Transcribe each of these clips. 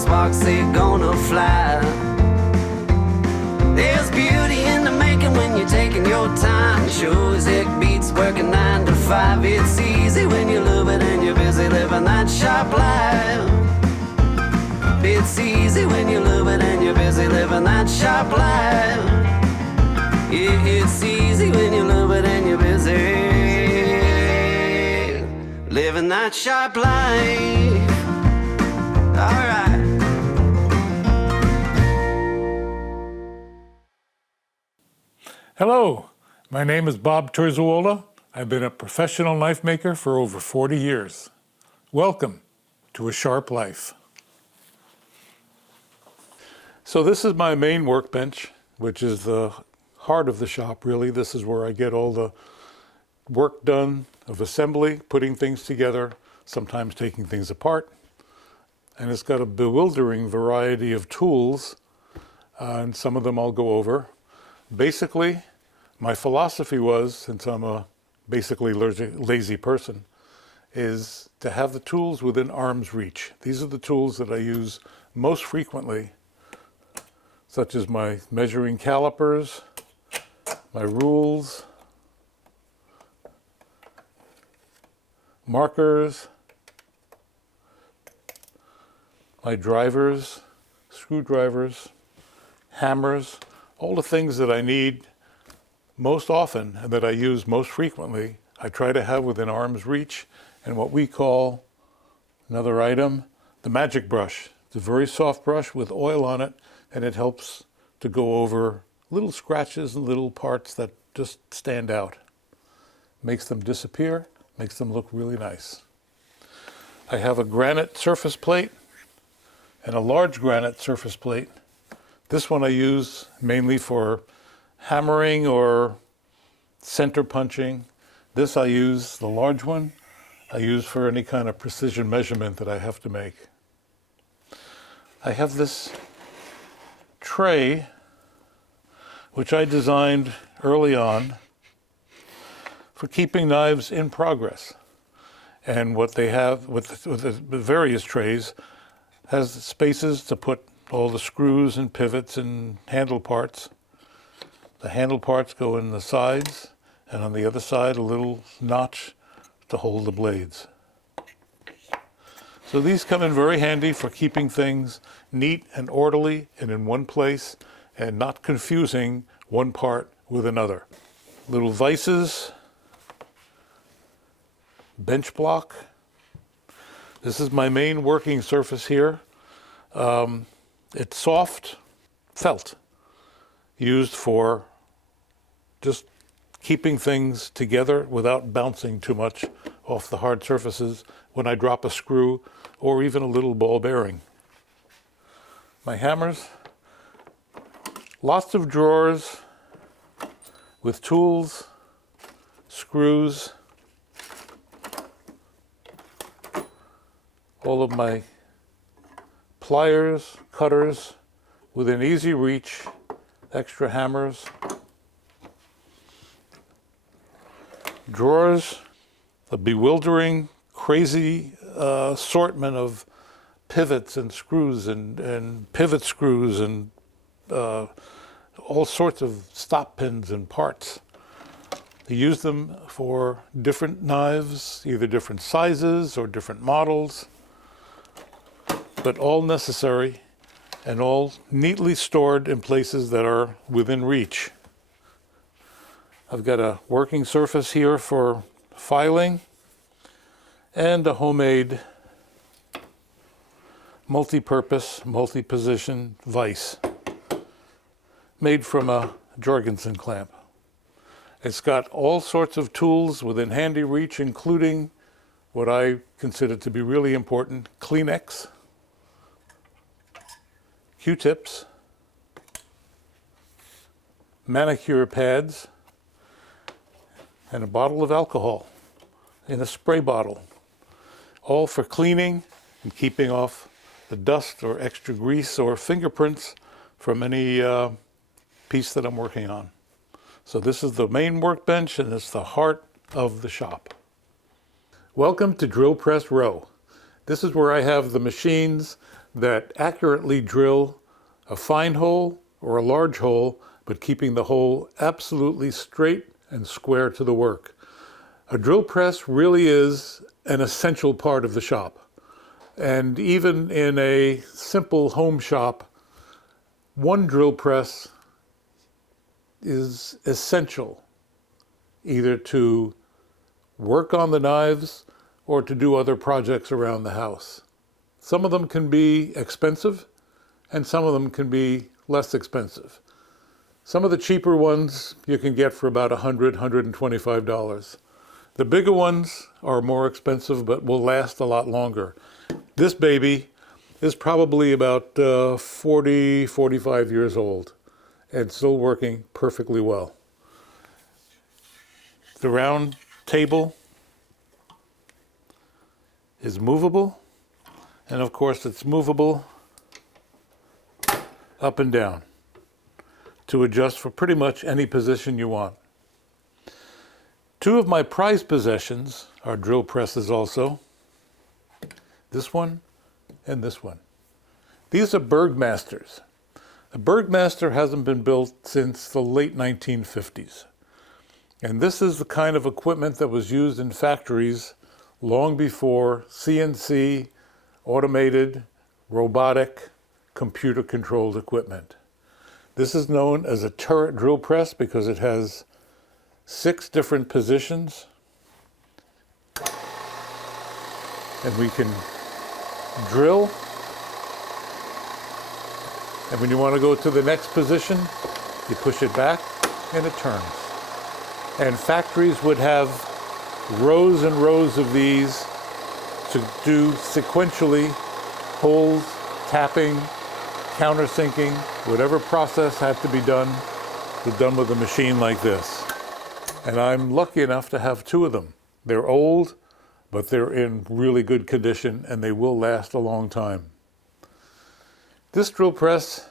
sparks, they're gonna fly. There's beauty in the making when you're taking your time. Sure as it beats working 9 to 5. It's easy when you love it and you're busy living that sharp life. It's easy when you love it and you're busy living that sharp life. Yeah, it's easy when you love it and you're busy living that sharp life. All right. Hello, my name is Bob Terzuola. I've been a professional knife maker for over 40 years. Welcome to A Sharp Life. So this is my main workbench, which is the heart of the shop, really. This is where I get all the work done of assembly, putting things together, sometimes taking things apart. And it's got a bewildering variety of tools, and some of them I'll go over. Basically, my philosophy was, since I'm a basically lazy person, is to have the tools within arm's reach. These are the tools that I use most frequently, such as my measuring calipers, my rules, markers, my drivers, screwdrivers, hammers, all the things that I need most often and that I use most frequently, I try to have within arm's reach. And what we call, another item, the magic brush. It's a very soft brush with oil on it, and it helps to go over little scratches and little parts that just stand out. Makes them disappear, makes them look really nice. I have a granite surface plate and a large granite surface plate. This one I use mainly for hammering or center punching. This I use, the large one, I use for any kind of precision measurement that I have to make. I have this tray, which I designed early on for keeping knives in progress. And what they have with the various trays has spaces to put all the screws and pivots and handle parts. The handle parts go in the sides, and on the other side a little notch to hold the blades. So these come in very handy for keeping things neat and orderly and in one place and not confusing one part with another. Little vices, bench block. This is my main working surface here. It's soft felt, used for just keeping things together without bouncing too much off the hard surfaces when I drop a screw or even a little ball bearing. My hammers, lots of drawers with tools, screws, all of my pliers, cutters within easy reach, extra hammers, drawers, a bewildering, crazy assortment of pivots and screws and pivot screws and all sorts of stop pins and parts. You use them for different knives, either different sizes or different models, but all necessary and all neatly stored in places that are within reach. I've got a working surface here for filing and a homemade multi-purpose, multi-position vise made from a Jorgensen clamp. It's got all sorts of tools within handy reach, including what I consider to be really important: Kleenex, Q-tips, manicure pads, and a bottle of alcohol in a spray bottle, all for cleaning and keeping off the dust or extra grease or fingerprints from any piece that I'm working on. So this is the main workbench, and it's the heart of the shop. Welcome to Drill Press Row. This is where I have the machines that accurately drill a fine hole or a large hole, but keeping the hole absolutely straight and square to the work. A drill press really is an essential part of the shop. And even in a simple home shop, one drill press is essential, either to work on the knives or to do other projects around the house. Some of them can be expensive and some of them can be less expensive. Some of the cheaper ones you can get for about $100, $125. The bigger ones are more expensive but will last a lot longer. This baby is probably about 40, 45 years old and still working perfectly well. The round table is movable, and of course it's movable up and down to adjust for pretty much any position you want. Two of my prized possessions are drill presses also. This one and this one. These are Bergmasters. A Bergmaster hasn't been built since the late 1950s. And this is the kind of equipment that was used in factories long before CNC, automated, robotic, computer-controlled equipment. This is known as a turret drill press because it has 6 different positions. And we can drill. And when you want to go to the next position, you push it back and it turns. And factories would have rows and rows of these to do sequentially holes, tapping, countersinking, whatever process had to be done was done with a machine like this. And I'm lucky enough to have 2 of them. They're old, but they're in really good condition and they will last a long time. This drill press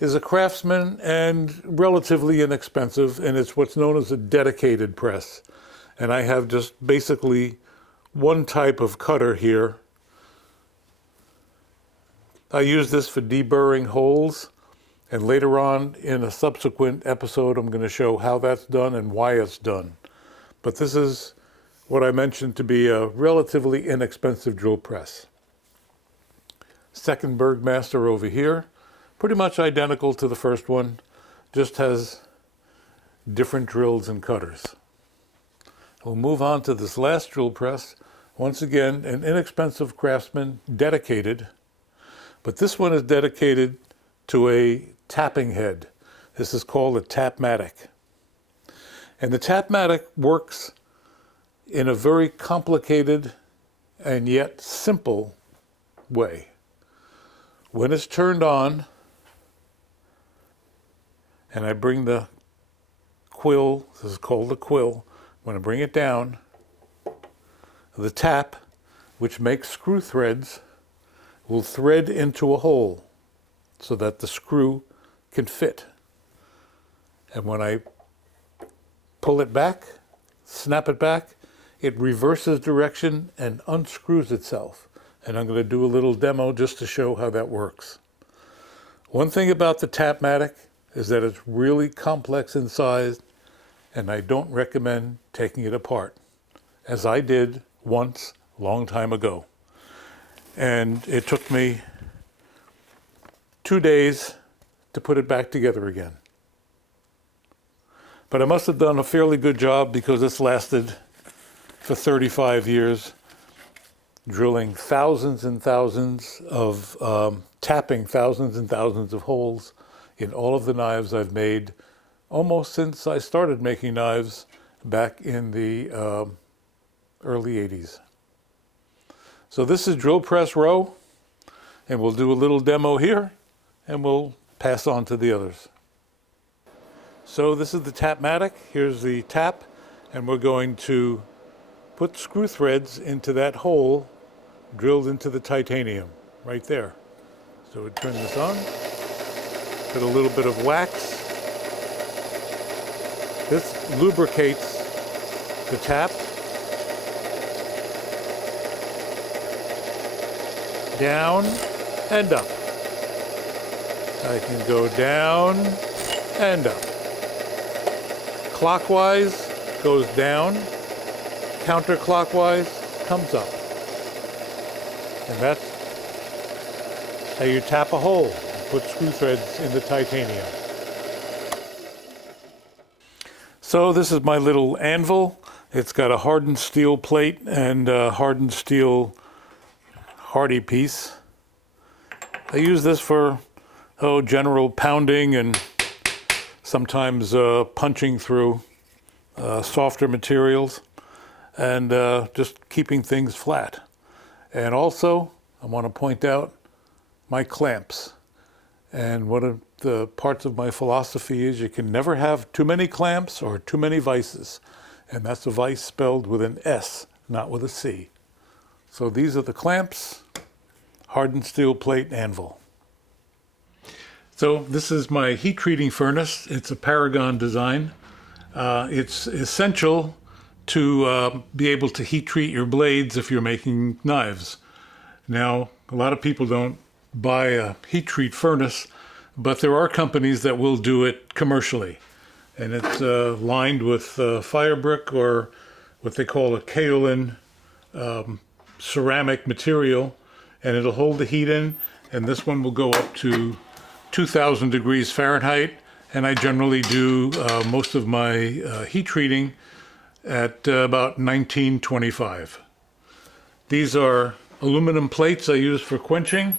is a Craftsman and relatively inexpensive, and it's what's known as a dedicated press. And I have just basically one type of cutter here. I use this for deburring holes, and later on in a subsequent episode I'm going to show how that's done and why it's done. But this is what I mentioned to be a relatively inexpensive drill press. Second Bergmaster over here, pretty much identical to the first one, just has different drills and cutters. We'll move on to this last drill press. Once again, an inexpensive Craftsman, dedicated, but this one is dedicated to a tapping head. This is called a Tapmatic. And the Tapmatic works in a very complicated and yet simple way. When it's turned on, and I bring the quill, this is called the quill, when I bring it down, the tap, which makes screw threads, will thread into a hole so that the screw can fit. And when I pull it back, snap it back, it reverses direction and unscrews itself. And I'm going to do a little demo just to show how that works. One thing about the Tapmatic is that it's really complex in size, and I don't recommend taking it apart, as I did once a long time ago. And it took me 2 days to put it back together again. But I must have done a fairly good job because it's lasted for 35 years. Drilling thousands and thousands of, tapping thousands and thousands of holes in all of the knives I've made almost since I started making knives back in the early 80s. So this is drill press row, and we'll do a little demo here and we'll pass on to the others. So this is the Tapmatic. Here's the tap, and we're going to put screw threads into that hole drilled into the titanium right there. So we turn this on, put a little bit of wax. This lubricates the tap. down, and up. I can go down and up. Clockwise goes down, counterclockwise comes up. And that's how you tap a hole and put screw threads in the titanium. So this is my little anvil. It's got a hardened steel plate and a hardened steel hardy piece. I use this for general pounding and sometimes punching through softer materials and just keeping things flat. And also, I want to point out my clamps. And one of the parts of my philosophy is you can never have too many clamps or too many vices. And that's a vice spelled with an S, not with a C. So these are the clamps, hardened steel plate anvil. So this is my heat treating furnace. It's a Paragon design. It's essential to be able to heat treat your blades if you're making knives. Now, a lot of people don't buy a heat treat furnace, but there are companies that will do it commercially. And it's lined with fire brick or what they call a kaolin ceramic material, and it'll hold the heat in. And this one will go up to 2,000 degrees Fahrenheit. And I generally do most of my heat treating at about 1925. These are aluminum plates I use for quenching.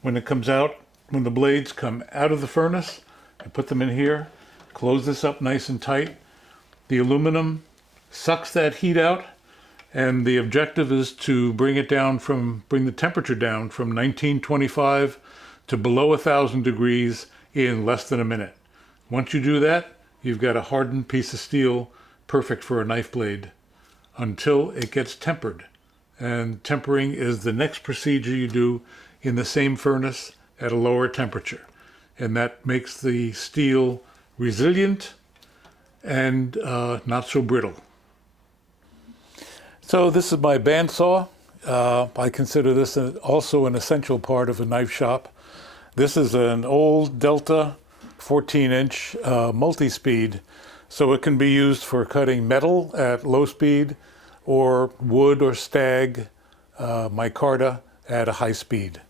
When it comes out, when the blades come out of the furnace, I put them in here, close this up nice and tight. The aluminum sucks that heat out, and the objective is to bring the temperature down from 1925 to below 1,000 degrees in less than a minute. Once you do that, you've got a hardened piece of steel perfect for a knife blade until it gets tempered. And tempering is the next procedure you do in the same furnace at a lower temperature. And that makes the steel resilient and not so brittle. So this is my bandsaw. I consider this also an essential part of a knife shop. This is an old Delta 14-inch multi-speed, so it can be used for cutting metal at low speed or wood or stag micarta at a high speed.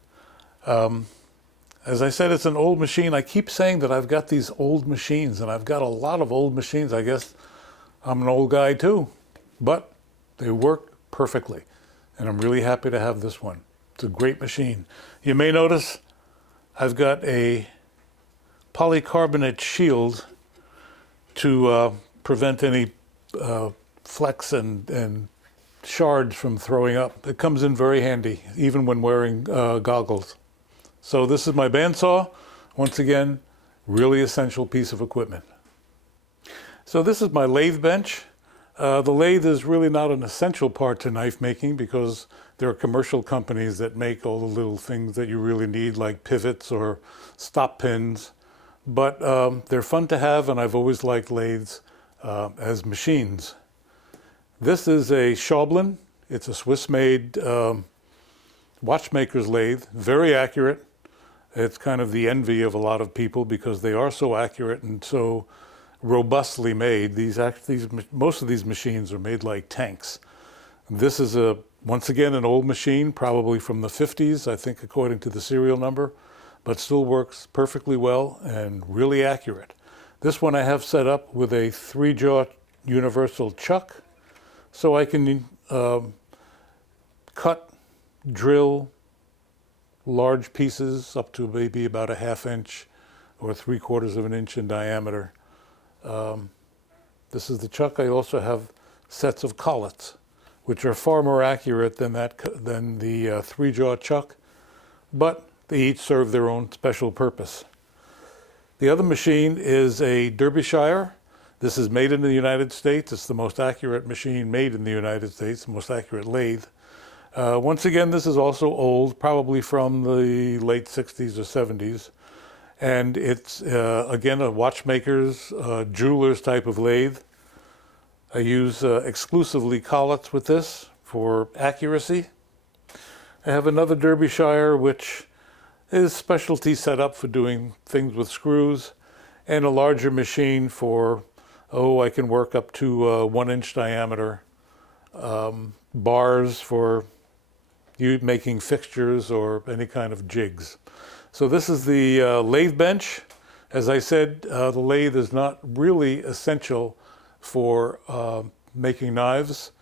As I said, it's an old machine. I keep saying that I've got these old machines, and I've got a lot of old machines. I guess I'm an old guy too, but they work perfectly, and I'm really happy to have this one. It's a great machine. You may notice I've got a polycarbonate shield to prevent any flecks and shards from throwing up. It comes in very handy, even when wearing goggles. So this is my bandsaw. Once again, really essential piece of equipment. So this is my lathe bench. The lathe is really not an essential part to knife making because there are commercial companies that make all the little things that you really need, like pivots or stop pins. But they're fun to have, and I've always liked lathes as machines. This is a Schaublin. It's a Swiss-made watchmaker's lathe, very accurate. It's kind of the envy of a lot of people because they are so accurate and so robustly made. Most of these machines are made like tanks. This is once again an old machine, probably from the 50s, I think, according to the serial number, but still works perfectly well and really accurate. This one I have set up with a 3-jaw universal chuck, so I can cut, drill large pieces up to maybe about a 1/2 inch or 3/4 of an inch in diameter. This is the chuck. I also have sets of collets, which are far more accurate than the 3-jaw chuck, but they each serve their own special purpose. The other machine is a Derbyshire. This is made in the United States. It's the most accurate machine made in the United States, the most accurate lathe. Once again, this is also old, probably from the late 60s or 70s. And it's, again, a watchmaker's, jeweler's type of lathe. I use exclusively collets with this for accuracy. I have another Derbyshire, which is specialty set up for doing things with screws, and a larger machine for, I can work up to 1-inch diameter bars for you making fixtures or any kind of jigs. So this is the lathe bench. As I said, the lathe is not really essential for making knives,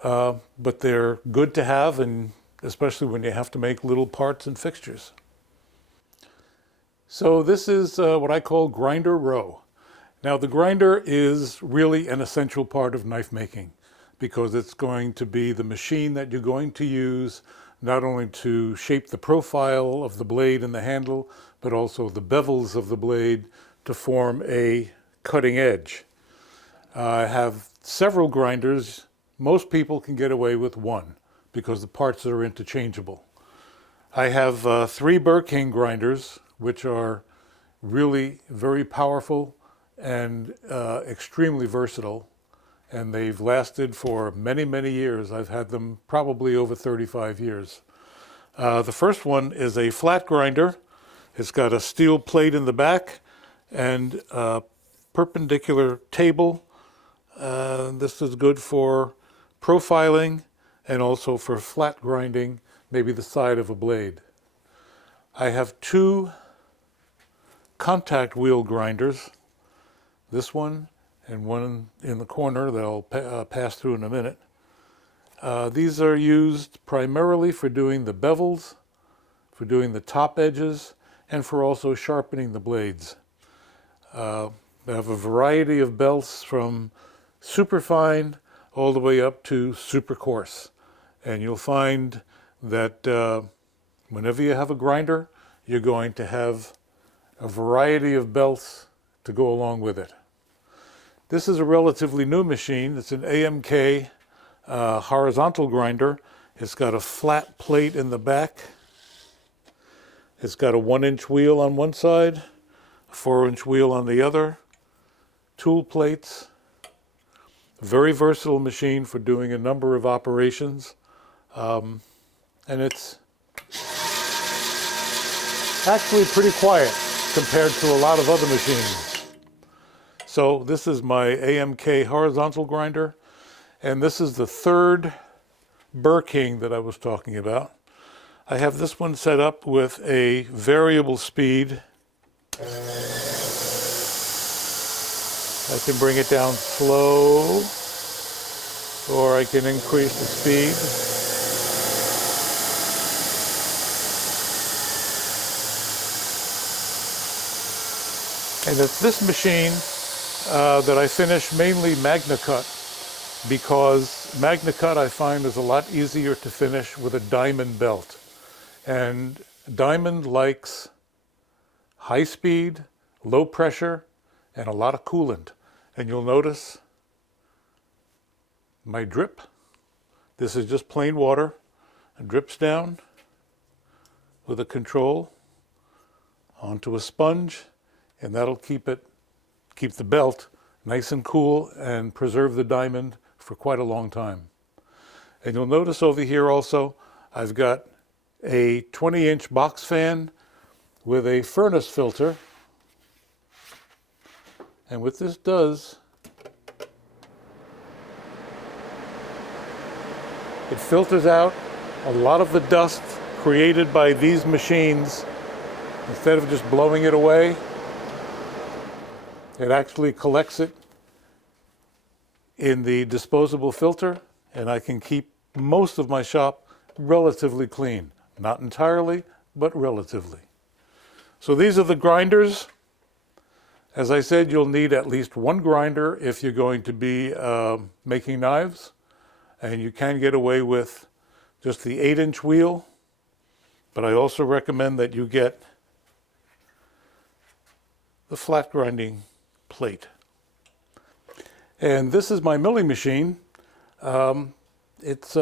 but they're good to have, and especially when you have to make little parts and fixtures. So this is what I call grinder row. Now the grinder is really an essential part of knife making because it's going to be the machine that you're going to use not only to shape the profile of the blade and the handle, but also the bevels of the blade to form a cutting edge. I have several grinders. Most people can get away with one because the parts are interchangeable. I have 3 Burr King grinders, which are really very powerful and extremely versatile, and they've lasted for many, many years. I've had them probably over 35 years. The first one is a flat grinder. It's got a steel plate in the back and a perpendicular table. This is good for profiling and also for flat grinding, maybe the side of a blade. I have 2 contact wheel grinders, this one and one in the corner that I'll pass through in a minute. These are used primarily for doing the bevels, for doing the top edges, and for also sharpening the blades. I have a variety of belts from super fine all the way up to super coarse. And you'll find that whenever you have a grinder, you're going to have a variety of belts to go along with it. This is a relatively new machine. It's an AMK horizontal grinder. It's got a flat plate in the back. It's got a 1-inch wheel on one side, a 4-inch wheel on the other, tool plates. Very versatile machine for doing a number of operations. And it's actually pretty quiet compared to a lot of other machines. So this is my AMK horizontal grinder, and this is the 3rd Burr King that I was talking about. I have this one set up with a variable speed. I can bring it down slow, or I can increase the speed. And it's this machine that I finish mainly Magna Cut, because Magna Cut I find is a lot easier to finish with a diamond belt. And diamond likes high speed, low pressure, and a lot of coolant. And you'll notice my drip. This is just plain water. It drips down with a control onto a sponge, and that'll keep the belt nice and cool and preserve the diamond for quite a long time. And you'll notice over here also, I've got a 20-inch box fan with a furnace filter. And what this does, it filters out a lot of the dust created by these machines. Instead of just blowing it away, it actually collects it in the disposable filter, and I can keep most of my shop relatively clean. Not entirely, but relatively. So these are the grinders. As I said, you'll need at least 1 grinder if you're going to be making knives, and you can get away with just the 8-inch wheel, but I also recommend that you get the flat grinding plate. And this is my milling machine. It's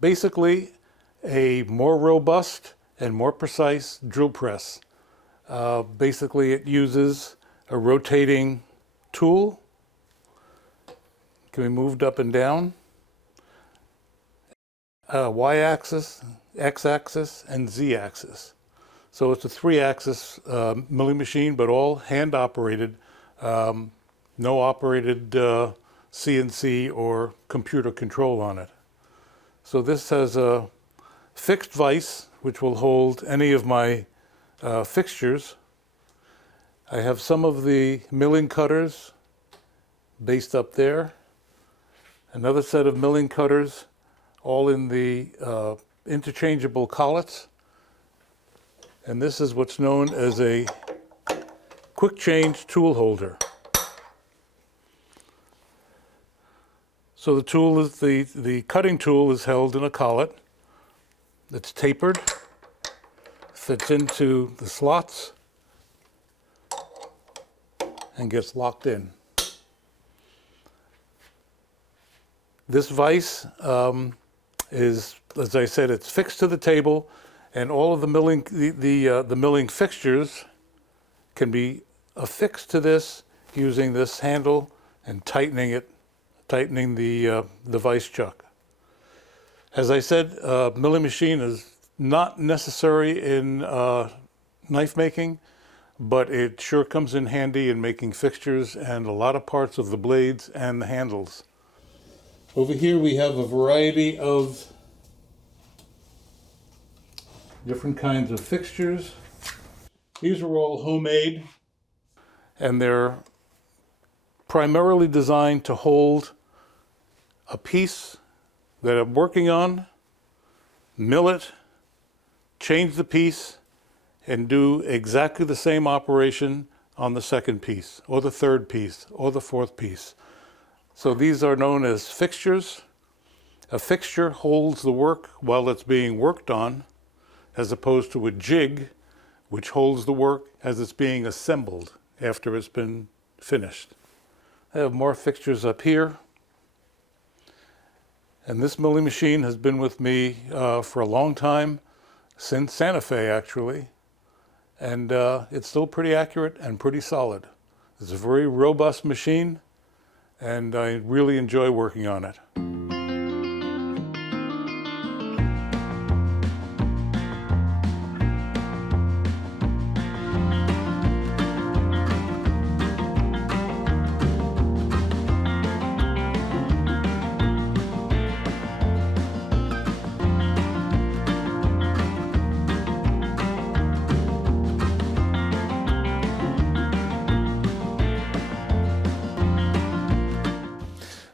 basically a more robust and more precise drill press. Basically, it uses a rotating tool. Can be moved up and down. Y-axis X-axis and Z-axis. So it's a 3-axis milling machine, but all hand-operated, no operated CNC or computer control on it. So this has a fixed vise, which will hold any of my fixtures. I have some of the milling cutters based up there. Another set of milling cutters, all in the interchangeable collets. And this is what's known as a quick change tool holder. So the tool is the cutting tool is held in a collet. It's tapered, fits into the slots, and gets locked in. This vise is, as I said, it's fixed to the table, and all of the milling, the milling fixtures can be affixed to this using this handle and tightening the vise chuck. As I said, milling machine is not necessary in knife making, but it sure comes in handy in making fixtures and a lot of parts of the blades and the handles. Over here we have a variety of different kinds of fixtures. These are all homemade, and they're primarily designed to hold a piece that I'm working on, mill it, change the piece, and do exactly the same operation on the second piece, or the third piece, or the fourth piece. So these are known as fixtures. A fixture holds the work while it's being worked on, as opposed to a jig, which holds the work as it's being assembled after it's been finished. I have more fixtures up here. And this milling machine has been with me for a long time, since Santa Fe actually. And it's still pretty accurate and pretty solid. It's a very robust machine, and I really enjoy working on it.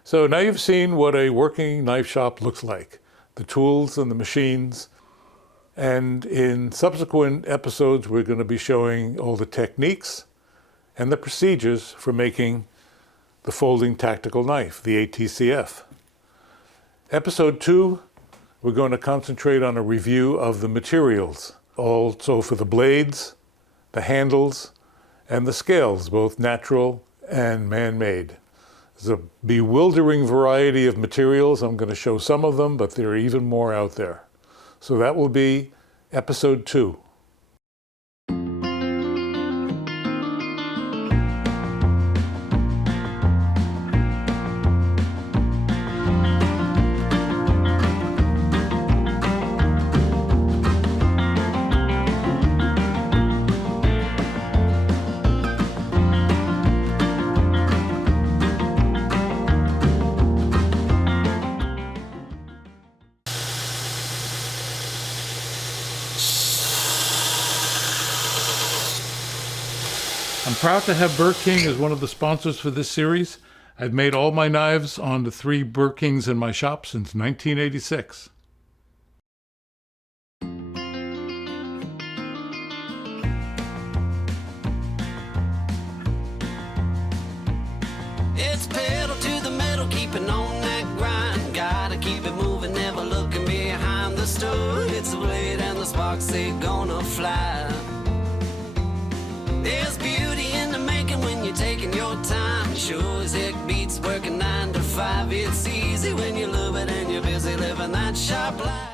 So now you've seen what a working knife shop looks like, the tools and the machines. And in subsequent episodes, we're going to be showing all the techniques and the procedures for making the folding tactical knife, the ATCF. Episode 2, we're going to concentrate on a review of the materials, also for the blades, the handles, and the scales, both natural and man-made. There's a bewildering variety of materials. I'm going to show some of them, but there are even more out there. So that will be episode 2. I'm proud to have Burr King as one of the sponsors for this series. I've made all my knives on the 3 Burr Kings in my shop since 1986. It's pedal to the metal, keeping on that grind. Gotta keep it moving, never looking behind the stove. It's the blade and the sparks, they gonna fly. There's beauty in the making when you're taking your time. Sure as it beats working 9 to 5. It's easy when you love it and you're busy living that sharp life.